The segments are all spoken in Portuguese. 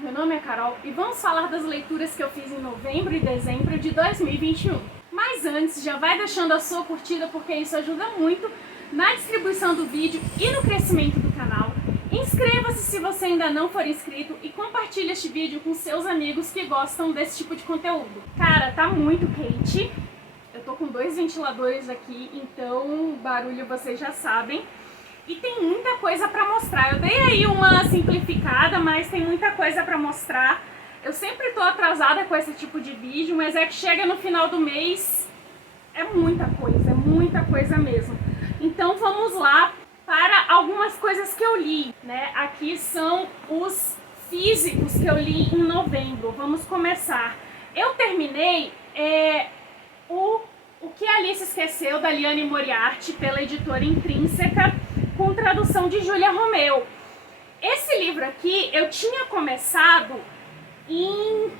meu nome é Carol e vamos falar das leituras que eu fiz em novembro e dezembro de 2021. Mas antes, já vai deixando a sua curtida porque isso ajuda muito na distribuição do vídeo e no crescimento do canal. Inscreva-se se você ainda não for inscrito e compartilhe este vídeo com seus amigos que gostam desse tipo de conteúdo. Cara, tá muito quente. Eu tô com 2 ventiladores aqui, então o barulho vocês já sabem. E tem muita coisa pra mostrar. Eu dei aí uma simplificada, mas tem muita coisa pra mostrar. Eu sempre tô atrasada com esse tipo de vídeo, mas é que chega no final do mês, é muita coisa mesmo. Então vamos lá para algumas coisas que eu li, né? Aqui são os físicos que eu li em novembro. Vamos começar. Eu terminei o que Alice Esqueceu, da Liane Moriarty, pela editora Intrínseca, com tradução de Júlia Romeu. Esse livro aqui eu tinha começado em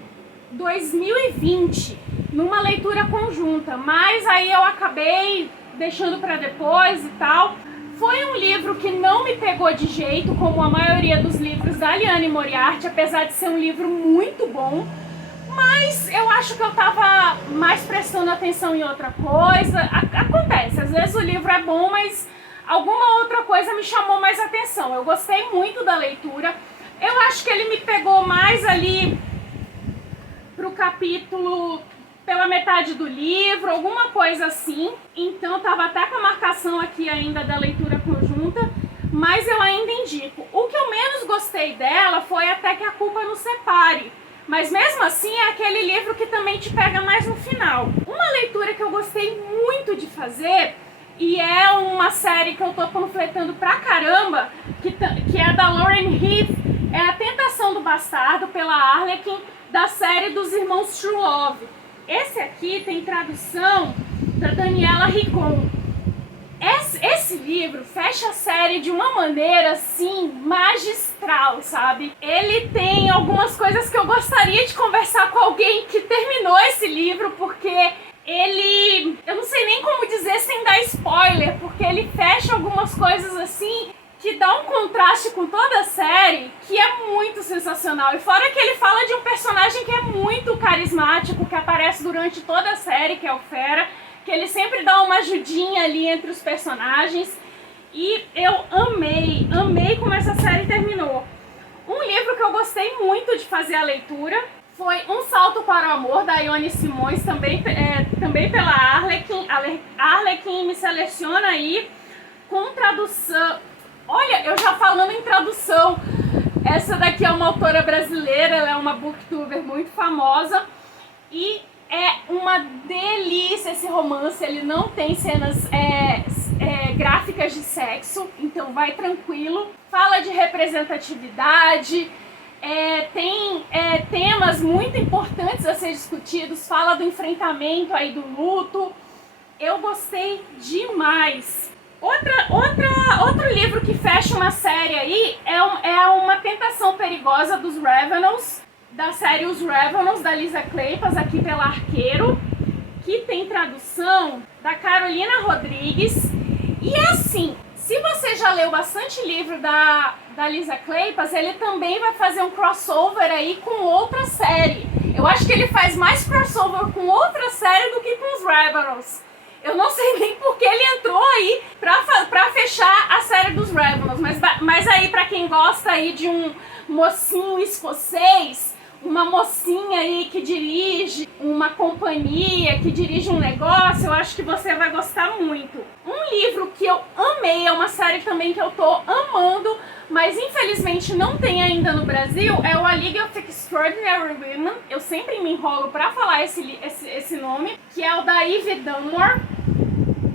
2020, numa leitura conjunta, mas aí eu acabei deixando para depois e tal. Foi um livro que não me pegou de jeito, como a maioria dos livros da Liane Moriarty, apesar de ser um livro muito bom, mas eu acho que eu tava mais prestando atenção em outra coisa. Acontece, às vezes o livro é bom, mas alguma outra coisa me chamou mais atenção. Eu gostei muito da leitura. Eu acho que ele me pegou mais ali pro capítulo, pela metade do livro, alguma coisa assim. Então tava até com a marcação aqui ainda da leitura conjunta, mas eu ainda indico. O que eu menos gostei dela foi Até que a Culpa Nos Separe. Mas mesmo assim é aquele livro que também te pega mais no final. Uma leitura que eu gostei muito de fazer, e é uma série que eu tô panfletando pra caramba, que é da Lauren Heath, é A Tentação do Bastardo, pela Arlequim, da série dos Irmãos True Love. Esse aqui tem tradução da Daniela Rigon. Esse livro fecha a série de uma maneira, assim, magistral, sabe? Ele tem algumas coisas que eu gostaria de conversar com alguém que terminou esse livro, porque ele, eu não sei nem como dizer sem dar spoiler, porque ele fecha algumas coisas assim que dá um contraste com toda a série que é muito sensacional. E fora que ele fala de um personagem que é muito carismático, que aparece durante toda a série, que é o Fera, que ele sempre dá uma ajudinha ali entre os personagens. E eu amei como essa série terminou. Um livro que eu gostei muito de fazer a leitura foi Um Salto para o Amor, da Ione Simões, também pela Arlequim. A Arlequim me seleciona aí com tradução. Olha, eu já falando em tradução, essa daqui é uma autora brasileira, ela é uma booktuber muito famosa e é uma delícia esse romance. Ele não tem cenas gráficas de sexo, então vai tranquilo. Fala de representatividade, tem temas muito importantes a ser discutidos, fala do enfrentamento aí do luto. Eu gostei demais. Outro livro que fecha uma série aí é Uma Tentação Perigosa dos Ravenels, da série Os Ravenels, da Lisa Kleypas, aqui pela Arqueiro, que tem tradução da Carolina Rodrigues. E é assim, se você já leu bastante livro da Lisa Kleypas, ele também vai fazer um crossover aí com outra série. Eu acho que ele faz mais crossover com outra série do que com os Ravenels. Eu não sei nem porque ele entrou aí pra fechar a série dos Ravenels, mas aí pra quem gosta aí de um mocinho escocês, uma mocinha aí que dirige uma companhia, que dirige um negócio, eu acho que você vai gostar muito. Um livro que eu amei, é uma série também que eu tô amando, mas infelizmente não tem ainda no Brasil, é o A League of Extraordinary Women. Eu sempre me enrolo pra falar esse nome, que é o da Eve Dunmore,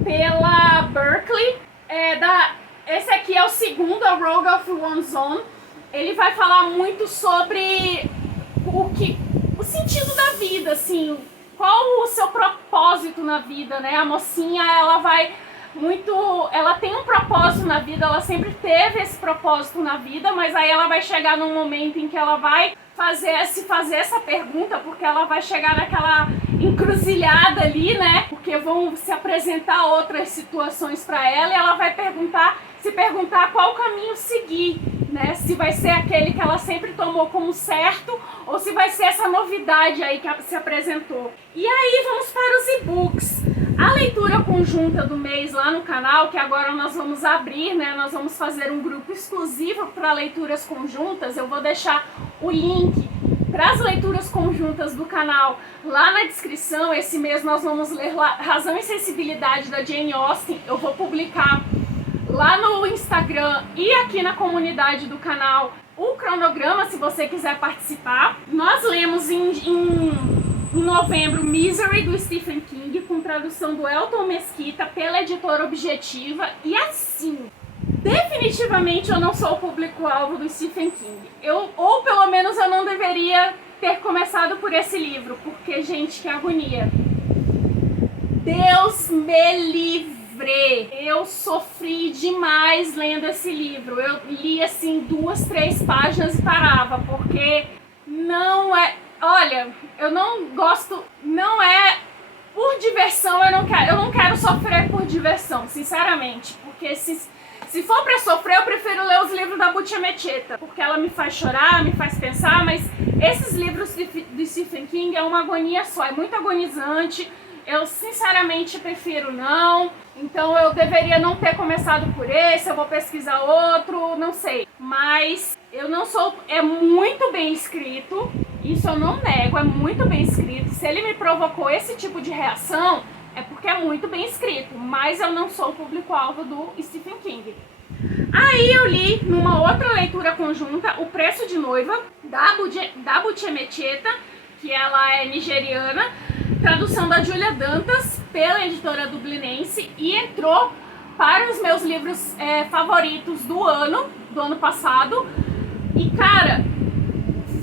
pela Berkeley. Esse aqui é o segundo, A Rogue of One's Own. Ele vai falar muito sobre o sentido da vida, assim, qual o seu propósito na vida, né? A mocinha, ela tem um propósito na vida, ela sempre teve esse propósito na vida, mas aí ela vai chegar num momento em que ela vai se fazer essa pergunta, porque ela vai chegar naquela encruzilhada ali, né? Porque vão se apresentar outras situações para ela e ela vai se perguntar qual caminho seguir, né? né? Se vai ser aquele que ela sempre tomou como certo ou se vai ser essa novidade aí que se apresentou. E aí vamos para os e-books. A leitura conjunta do mês lá no canal, que agora nós vamos abrir, né? Nós vamos fazer um grupo exclusivo para leituras conjuntas. Eu vou deixar o link para as leituras conjuntas do canal lá na descrição. Esse mês nós vamos ler Razão e Sensibilidade da Jane Austen. Eu vou publicar lá no Instagram e aqui na comunidade do canal o cronograma, se você quiser participar. Nós lemos em novembro Misery, do Stephen King, com tradução do Elton Mesquita pela editora Objetiva. E assim, definitivamente eu não sou o público-alvo do Stephen King. Ou pelo menos eu não deveria ter começado por esse livro, porque, gente, que agonia. Deus me livre! Eu sofri demais lendo esse livro. Eu li assim 2, 3 páginas e parava, porque não é... Olha, eu não gosto... Não é por diversão, eu não quero sofrer por diversão, sinceramente. Porque se for pra sofrer, eu prefiro ler os livros da Butch Mecheta, porque ela me faz chorar, me faz pensar, mas esses livros de Stephen King é uma agonia só, é muito agonizante. Eu sinceramente prefiro não, então eu deveria não ter começado por esse, eu vou pesquisar outro, não sei. Mas eu não sou, é muito bem escrito, isso eu não nego, é muito bem escrito. Se ele me provocou esse tipo de reação, é porque é muito bem escrito, mas eu não sou o público-alvo do Stephen King. Aí eu li, numa outra leitura conjunta, O Preço de Noiva, da Butch Mecheta, que ela é nigeriana, tradução da Julia Dantas, pela editora dublinense, e entrou para os meus livros favoritos do ano passado. E cara,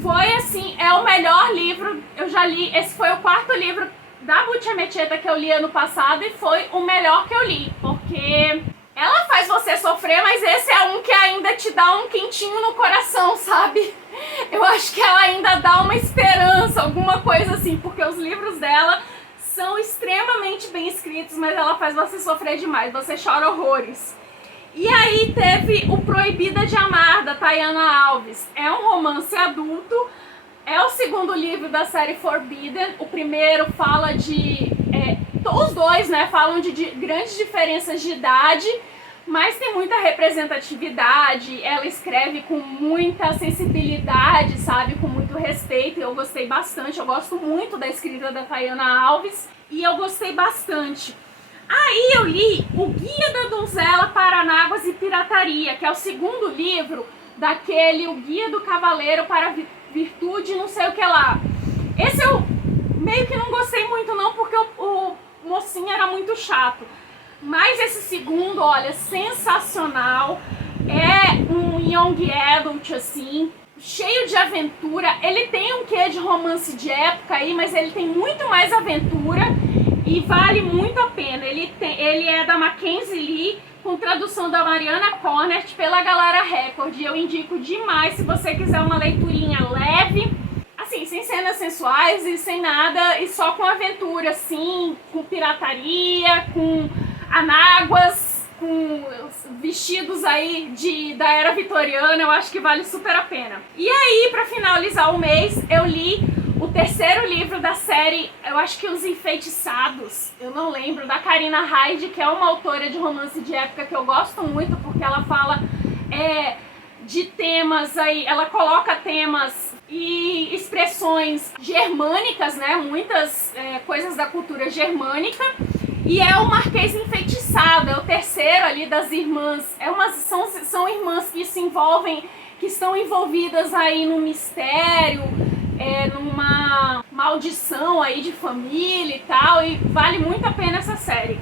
foi assim, é o melhor livro, eu já li, esse foi o 4º livro da Butch Mecheta que eu li ano passado e foi o melhor que eu li, porque ela faz você sofrer, mas esse é um que ainda te dá um quentinho no coração, sabe? Eu acho que ela ainda dá uma esperança, alguma coisa assim, porque os livros dela são extremamente bem escritos, mas ela faz você sofrer demais, você chora horrores. E aí teve O Proibida de Amar, da Tayana Alves. É um romance adulto, é o 2º livro da série Forbidden. O primeiro fala de... os dois, né, falam de grandes diferenças de idade, mas tem muita representatividade. Ela escreve com muita sensibilidade, sabe, com muito respeito. Eu gostei bastante, eu gosto muito da escrita da Tayana Alves e eu gostei bastante. Aí eu li O Guia da Donzela para Anáguas e Pirataria, que é o 2º livro daquele O Guia do Cavaleiro para Virtude, não sei o que lá. Esse eu meio que não gostei muito não, porque o mocinho era muito chato. Mas esse 2º, olha, sensacional. É um young adult, assim, cheio de aventura. Ele tem um quê de romance de época aí, mas ele tem muito mais aventura e vale muito a pena. Ele é da Mackenzie Lee, com tradução da Mariana Cornert pela Galera Record. Eu indico demais se você quiser uma leiturinha leve, assim, sem cenas sensuais e sem nada, e só com aventura, assim, com pirataria, com anáguas, com vestidos aí da era vitoriana. Eu acho que vale super a pena. E aí, pra finalizar o mês, eu li o 3º livro da série, eu acho que Os Enfeitiçados, eu não lembro, da Karina Hyde, que é uma autora de romance de época que eu gosto muito, porque ela fala de temas aí, ela coloca temas e expressões germânicas, né, muitas coisas da cultura germânica, e é o Marquês Enfeitiçado, é o 3º ali das irmãs, são irmãs que se envolvem, que estão envolvidas aí no mistério, numa maldição aí de família e tal, e vale muito a pena essa série.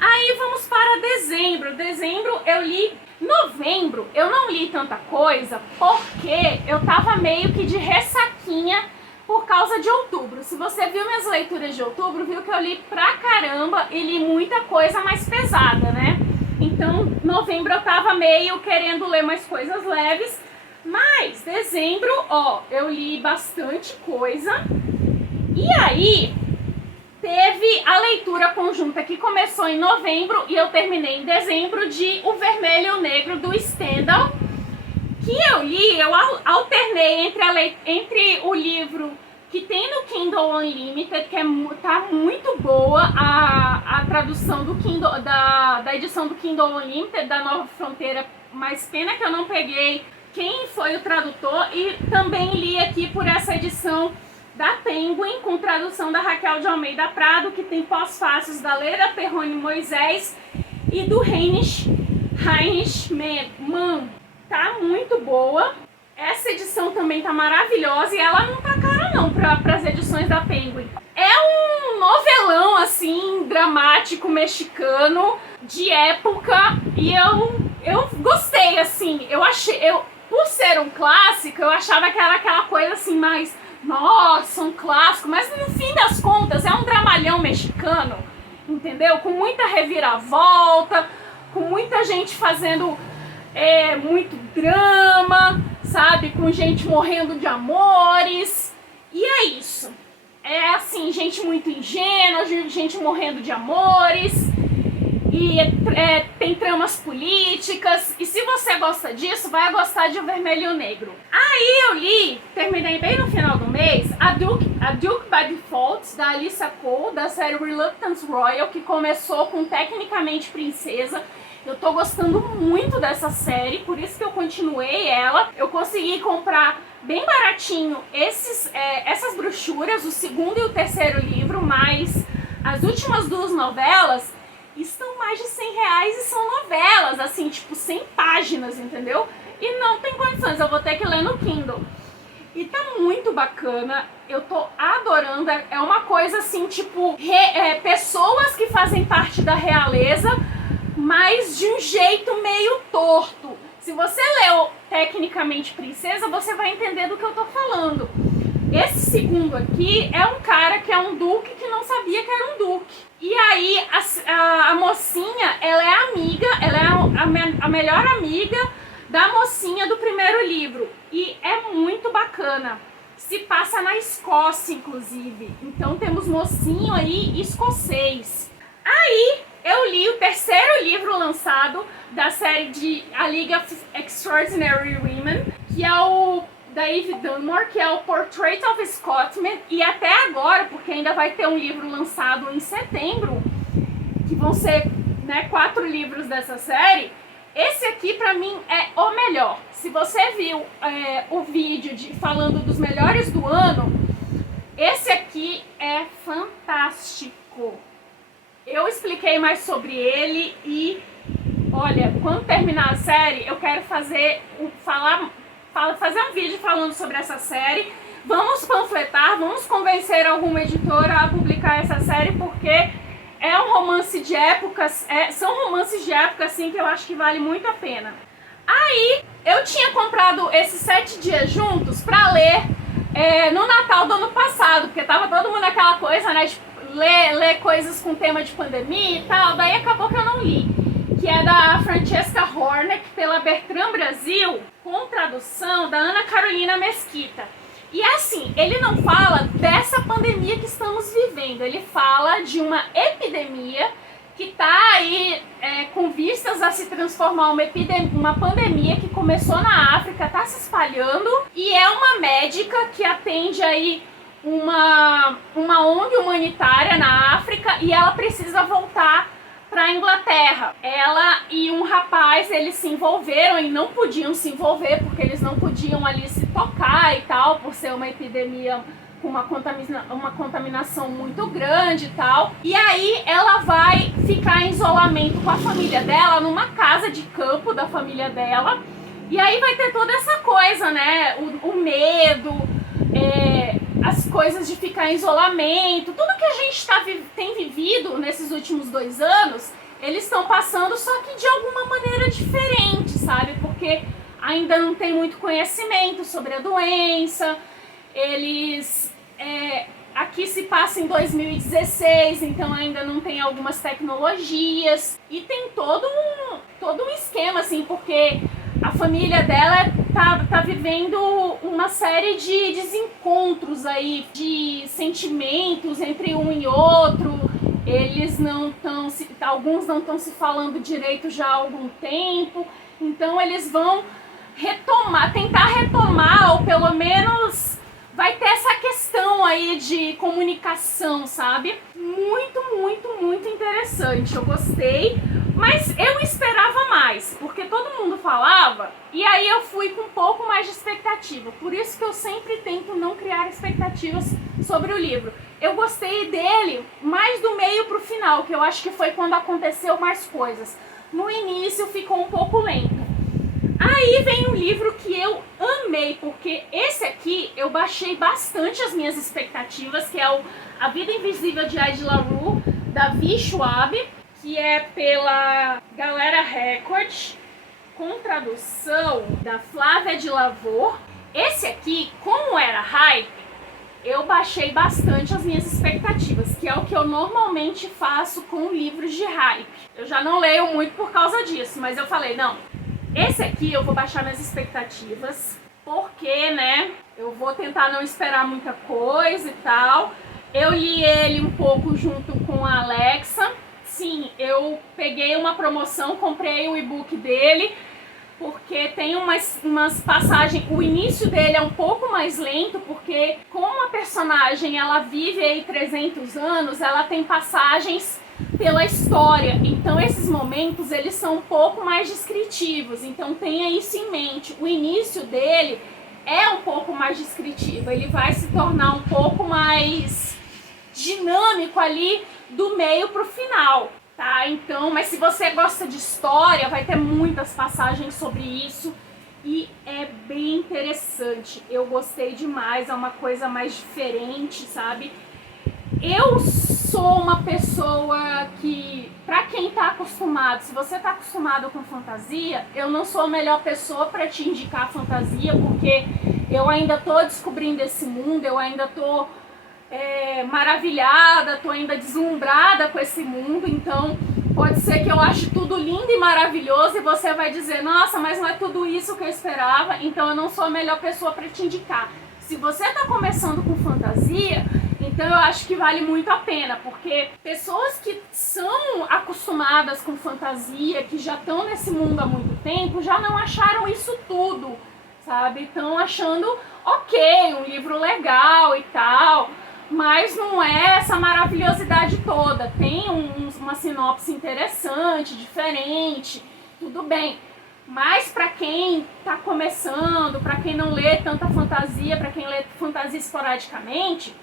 Aí vamos para dezembro. Dezembro eu li. Novembro eu não li tanta coisa, porque eu tava meio que de ressaquinha por causa de outubro. Se você viu minhas leituras de outubro, viu que eu li pra caramba e li muita coisa mais pesada, né? Então, novembro eu tava meio querendo ler mais coisas leves, mas dezembro, ó, eu li bastante coisa. E aí, teve a leitura conjunta que começou em novembro e eu terminei em dezembro, de O Vermelho e o Negro, do Stendhal, que eu li, eu alternei entre o livro que tem no Kindle Unlimited, que tá muito boa a tradução do Kindle, da edição do Kindle Unlimited, da Nova Fronteira, mas pena que eu não peguei quem foi o tradutor, e também li aqui por essa edição da Penguin, com tradução da Raquel de Almeida Prado, que tem pós-fácios da Leila Perrone Moisés e do Heinrich Mann. Tá muito boa. Essa edição também tá maravilhosa e ela não tá cara não para as edições da Penguin. É um novelão assim, dramático, mexicano, de época, e eu gostei assim. Por ser um clássico, eu achava que era aquela coisa assim mais, nossa, um clássico, mas no fim das contas é um dramalhão mexicano, entendeu? Com muita reviravolta, com muita gente fazendo muito drama, sabe? Com gente morrendo de amores. E é isso. É assim, gente muito ingênua, gente morrendo de amores. E tem tramas políticas. E se você gosta disso, vai gostar de O Vermelho e o Negro. Aí eu li, terminei bem no final do mês, A Duke by Default, da Alyssa Cole, da série Reluctance Royal, que começou com Tecnicamente Princesa. Eu tô gostando muito dessa série, por isso que eu continuei ela. Eu consegui comprar bem baratinho essas brochuras, o segundo e o terceiro livro, mas as últimas duas novelas estão mais de R$100 e são novelas, assim, tipo 100 páginas, entendeu? E não tem condições, eu vou ter que ler no Kindle. E tá muito bacana, eu tô adorando, é uma coisa assim, tipo, pessoas que fazem parte da realeza, mas de um jeito meio torto. Se você leu Tecnicamente Princesa, você vai entender do que eu tô falando. Esse segundo aqui é um cara que é um duque que não sabia que era um duque. E aí a mocinha, ela é amiga, ela é a melhor amiga da mocinha do primeiro livro. E é muito bacana. Se passa na Escócia, inclusive. Então temos mocinho aí escocês. Aí eu li o terceiro livro lançado da série de A League of Extraordinary Women, que é o da Eve Dunmore, que é o Portrait of Scotsman, e até agora, porque ainda vai ter um livro lançado em setembro, que vão ser 4 livros dessa série, esse aqui pra mim é o melhor. Se você viu o vídeo falando dos melhores do ano, esse aqui é fantástico. Eu expliquei mais sobre ele e, olha, quando terminar a série, eu quero fazer um vídeo falando sobre essa série. Vamos panfletar, vamos convencer alguma editora a publicar essa série, porque é um romance de época, são romances de época assim que eu acho que vale muito a pena. Aí, eu tinha comprado esses 7 dias juntos pra ler no Natal do ano passado, porque tava todo mundo naquela coisa, né, de ler coisas com tema de pandemia e tal, daí acabou que eu não li, que é da Francesca Horneck, pela Bertrand Brasil, com tradução da Ana Carolina Mesquita. E assim, ele não fala dessa pandemia que estamos vivendo, ele fala de uma epidemia que está aí com vistas a se transformar uma pandemia que começou na África, está se espalhando, e é uma médica que atende aí uma ONG humanitária na África, e ela precisa voltar para a Inglaterra. Ela e um rapaz, eles se envolveram e não podiam se envolver porque eles não podiam ali se tocar e tal, por ser uma epidemia com uma contaminação muito grande e tal. E aí ela vai ficar em isolamento com a família dela, numa casa de campo da família dela. E aí vai ter toda essa coisa, né? O medo, as coisas de ficar em isolamento, tudo que a gente tem vivido nesses últimos 2 anos, eles estão passando, só que de alguma maneira diferente, sabe? Porque ainda não tem muito conhecimento sobre a doença, aqui se passa em 2016, então ainda não tem algumas tecnologias, e tem todo um esquema, assim, porque a família dela tá vivendo uma série de desencontros aí, de sentimentos entre um e outro. Alguns não estão se falando direito já há algum tempo, então eles vão tentar retomar, ou pelo menos vai ter essa questão aí de comunicação, sabe? Muito, muito, muito interessante. Eu gostei, mas eu esperava mais, porque todo mundo falava, e aí eu fui com um pouco mais de expectativa. Por isso que eu sempre tento não criar expectativas sobre o livro. Eu gostei dele mais do meio pro final, que eu acho que foi quando aconteceu mais coisas. No início ficou um pouco lento. Aí vem um livro que eu amei, porque esse aqui eu baixei bastante as minhas expectativas, que é o A Vida Invisível de Ed La Rue, da Vi Schwab, que é pela Galera Record, com tradução da Flávia de Lavor. Esse aqui, como era hype, eu baixei bastante as minhas expectativas, que é o que eu normalmente faço com livros de hype. Eu já não leio muito por causa disso, mas eu falei, não, esse aqui eu vou baixar minhas expectativas, porque, né, eu vou tentar não esperar muita coisa e tal. Eu li ele um pouco junto com a Alexa. Sim, eu peguei uma promoção, comprei o e-book dele, porque tem umas passagens, o início dele é um pouco mais lento, porque como a personagem ela vive aí 300 anos, ela tem passagens pela história, então esses momentos eles são um pouco mais descritivos, então tenha isso em mente. O início dele é um pouco mais descritivo, ele vai se tornar um pouco mais dinâmico ali do meio pro final, tá? Então, mas se você gosta de história, vai ter muitas passagens sobre isso e é bem interessante. Eu gostei demais, é uma coisa mais diferente, sabe? Eu sou uma pessoa que, pra quem tá acostumado, se você tá acostumado com fantasia, eu não sou a melhor pessoa pra te indicar fantasia, porque eu ainda tô descobrindo esse mundo, eu ainda tô maravilhada, tô ainda deslumbrada com esse mundo, então pode ser que eu ache tudo lindo e maravilhoso e você vai dizer, nossa, mas não é tudo isso que eu esperava, então eu não sou a melhor pessoa pra te indicar. Se você tá começando com fantasia, então eu acho que vale muito a pena, porque pessoas que são acostumadas com fantasia, que já estão nesse mundo há muito tempo, já não acharam isso tudo, sabe? Estão achando ok, um livro legal e tal, mas não é essa maravilhosidade toda. Tem uma sinopse interessante, diferente, tudo bem. Mas para quem está começando, para quem não lê tanta fantasia, para quem lê fantasia esporadicamente,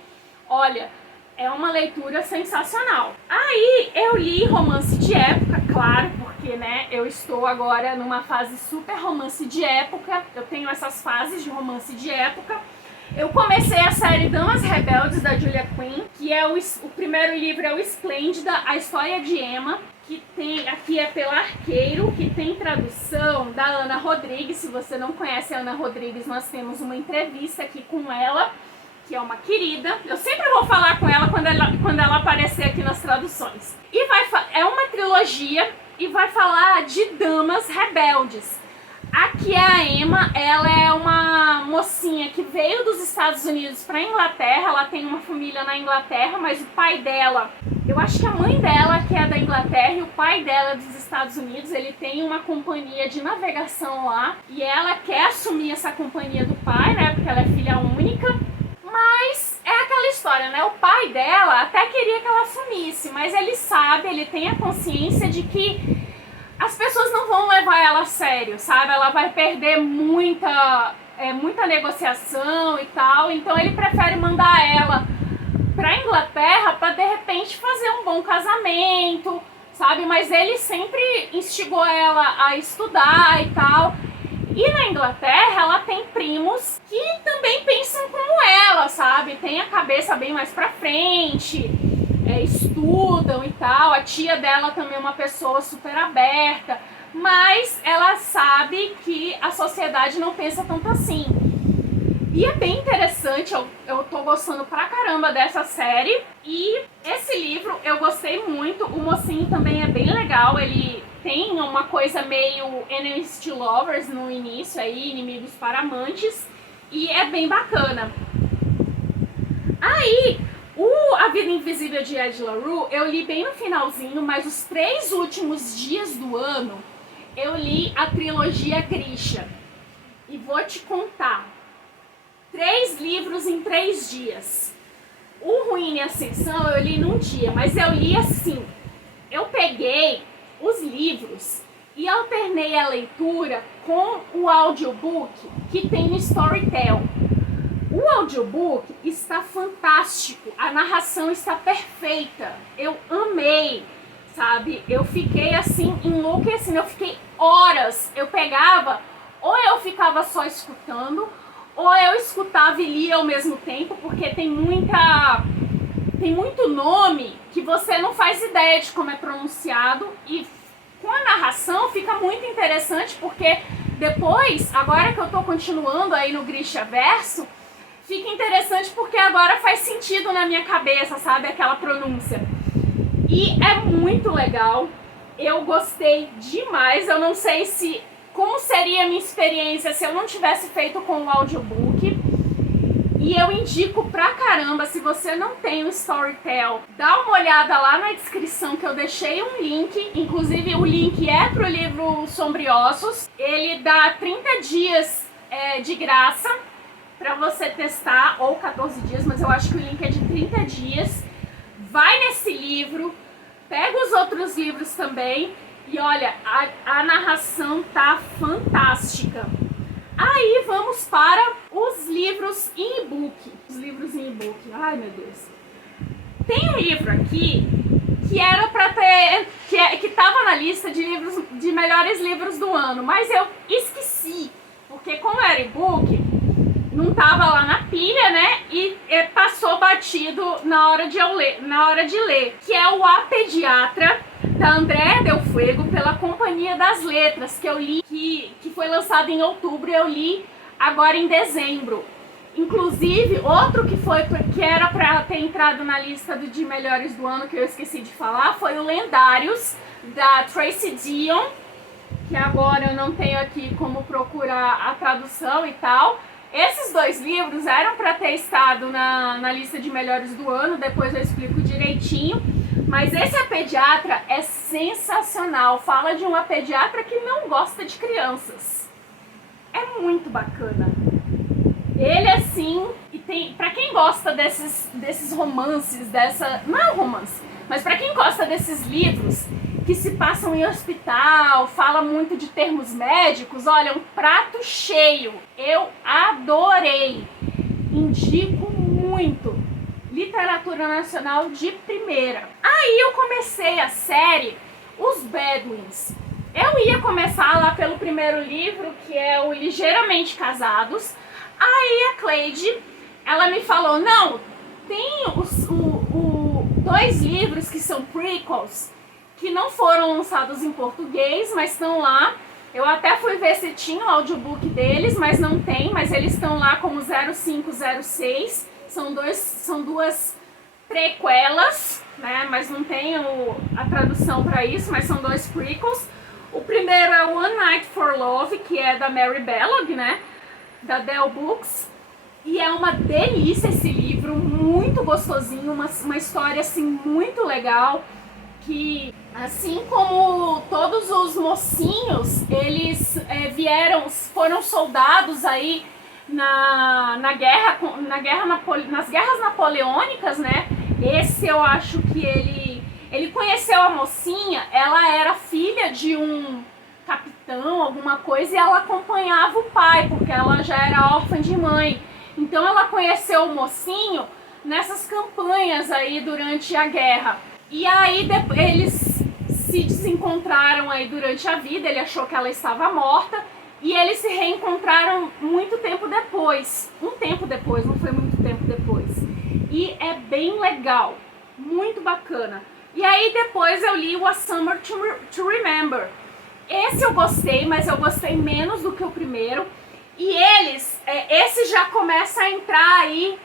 olha, é uma leitura sensacional. Aí eu li romance de época, claro, porque né, eu estou agora numa fase super romance de época, eu tenho essas fases de romance de época. Eu comecei a série Damas Rebeldes, da Julia Quinn, que é o primeiro livro é o Esplêndida, a história de Emma, que tem, aqui é pela Arqueiro, que tem tradução da Ana Rodrigues. Se você não conhece a Ana Rodrigues, nós temos uma entrevista aqui com ela, que é uma querida. Eu sempre vou falar com ela quando ela aparecer aqui nas traduções. E é uma trilogia e vai falar de damas rebeldes. Aqui é a Emma, ela é uma mocinha que veio dos Estados Unidos para a Inglaterra, ela tem uma família na Inglaterra, mas o pai dela, eu acho que a mãe dela que é da Inglaterra e o pai dela é dos Estados Unidos, ele tem uma companhia de navegação lá e ela quer assumir essa companhia do pai, né, porque ela é filha única, mas é aquela história, né, o pai dela até queria que ela assumisse, mas ele sabe, ele tem a consciência de que as pessoas não vão levar ela a sério, sabe? Ela vai perder muita negociação e tal, então ele prefere mandar ela pra Inglaterra para de repente fazer um bom casamento, sabe? Mas ele sempre instigou ela a estudar e tal. E na Inglaterra ela tem primos que também pensam como ela, sabe? Tem a cabeça bem mais pra frente, estudam e tal. A tia dela também é uma pessoa super aberta, mas ela sabe que a sociedade não pensa tanto assim. E é bem interessante, eu tô gostando pra caramba dessa série. E esse livro eu gostei muito, o mocinho também é bem legal, ele tem uma coisa meio Enemies to Lovers no início, aí, inimigos para amantes, e é bem bacana. Aí, A Vida Invisível de Ed La Rue, eu li bem no finalzinho, mas os 3 últimos dias do ano, eu li a trilogia Grisha. e vou te contar. 3 livros em 3 dias. O Ruína e Ascensão eu li num dia, mas eu li assim. Eu peguei os livros e alternei a leitura com o audiobook que tem no Storytel. O audiobook está fantástico, a narração está perfeita, eu amei, sabe? Eu fiquei assim, enlouquecendo, eu fiquei horas, eu pegava, ou eu ficava só escutando, ou eu escutava e lia ao mesmo tempo, porque tem muito nome que você não faz ideia de como é pronunciado, e com a narração fica muito interessante, porque depois, agora que eu tô continuando aí no Grisha Verso, fica interessante porque agora faz sentido na minha cabeça, sabe? Aquela pronúncia. E é muito legal. Eu gostei demais. Eu não sei como seria a minha experiência se eu não tivesse feito com o audiobook. E eu indico pra caramba, se você não tem o Storytel, dá uma olhada lá na descrição que eu deixei um link. Inclusive o link é pro livro Sombriossos. Ele dá 30 dias de graça para você testar, ou 14 dias, mas eu acho que o link é de 30 dias. Vai nesse livro, pega os outros livros também e olha, a narração tá fantástica. Aí vamos para os livros em e-book. Os livros em e-book, ai meu Deus. Tem um livro aqui que era para ter, que tava na lista de livros, de melhores livros do ano, mas eu esqueci, porque como era e-book, não tava lá na pilha, né? E passou batido na hora de ler, que é o A Pediatra, da Andréa Del Fuego, pela Companhia das Letras, que eu li, que foi lançado em outubro, e eu li agora em dezembro. Inclusive, outro que era para ter entrado na lista de melhores do ano, que eu esqueci de falar, foi o Lendários, da Tracy Dion, que agora eu não tenho aqui como procurar a tradução e tal. Esses 2 livros eram para ter estado na lista de melhores do ano, depois eu explico direitinho. Mas esse A Pediatra é sensacional, fala de uma pediatra que não gosta de crianças. É muito bacana. Ele assim, e tem, para quem gosta desses romances, não é um romance, mas para quem gosta desses livros que se passam em hospital, fala muito de termos médicos, olha, um prato cheio. Eu adorei. Indico muito. Literatura nacional de primeira. Aí eu comecei a série Os Bedouins. Eu ia começar lá pelo primeiro livro, que é o Ligeiramente Casados. Aí a Cleide, ela me falou, não, tem 2 livros que são prequels, que não foram lançados em português, mas estão lá. Eu até fui ver se tinha o audiobook deles, mas não tem, mas eles estão lá como 0506. São 2 prequelas, né? Mas não tem a tradução para isso, mas são 2 prequels. O primeiro é One Night for Love, que é da Mary Bellog, né? Da Dell Books. E é uma delícia esse livro, muito gostosinho, uma história assim muito legal. Que assim como todos os mocinhos, eles foram soldados aí nas guerras napoleônicas, né? Esse eu acho que ele conheceu a mocinha, ela era filha de um capitão, alguma coisa, e ela acompanhava o pai, porque ela já era órfã de mãe. Então ela conheceu o mocinho nessas campanhas aí durante a guerra. E aí eles se desencontraram aí durante a vida, ele achou que ela estava morta, e eles se reencontraram muito tempo depois. Um tempo depois, não foi muito tempo depois. E é bem legal, muito bacana. E aí depois eu li o A Summer to Remember. Esse eu gostei, mas eu gostei menos do que o primeiro. E esse já começa a entrar aí,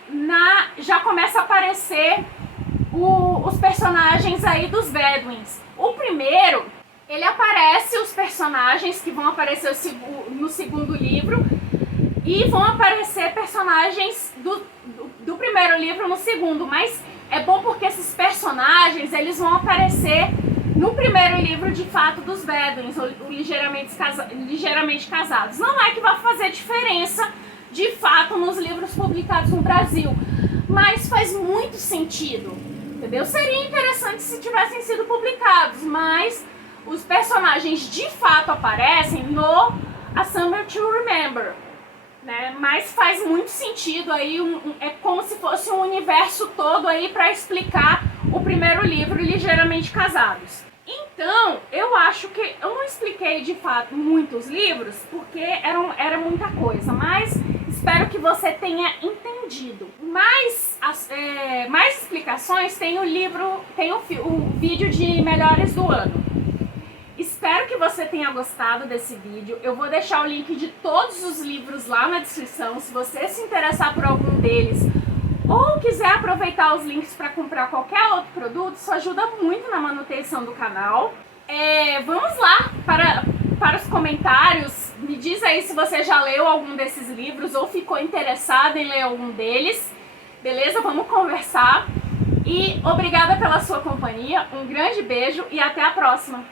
já começa a aparecer os personagens aí dos Bedouins. O primeiro, ele aparece os personagens que vão aparecer no segundo livro, e vão aparecer personagens do primeiro livro no segundo, mas é bom porque esses personagens, eles vão aparecer no primeiro livro, de fato, dos Bedouins, o ligeiramente Casados. Não é que vai fazer diferença, de fato, nos livros publicados no Brasil, mas faz muito sentido, entendeu? Seria interessante se tivessem sido publicados, mas os personagens de fato aparecem no A Summer to Remember, né? Mas faz muito sentido aí, é como se fosse um universo todo aí para explicar o primeiro livro, Ligeiramente Casados. Então, eu acho que eu não expliquei de fato muitos livros, porque era muita coisa, mas espero que você tenha entendido. Mais explicações tem o vídeo de melhores do ano. Espero que você tenha gostado desse vídeo. Eu vou deixar o link de todos os livros lá na descrição, se você se interessar por algum deles ou quiser aproveitar os links para comprar qualquer outro produto, isso ajuda muito na manutenção do canal. Vamos lá para os comentários. Me diz aí se você já leu algum desses livros ou ficou interessado em ler algum deles. Beleza? Vamos conversar. E obrigada pela sua companhia. Um grande beijo e até a próxima.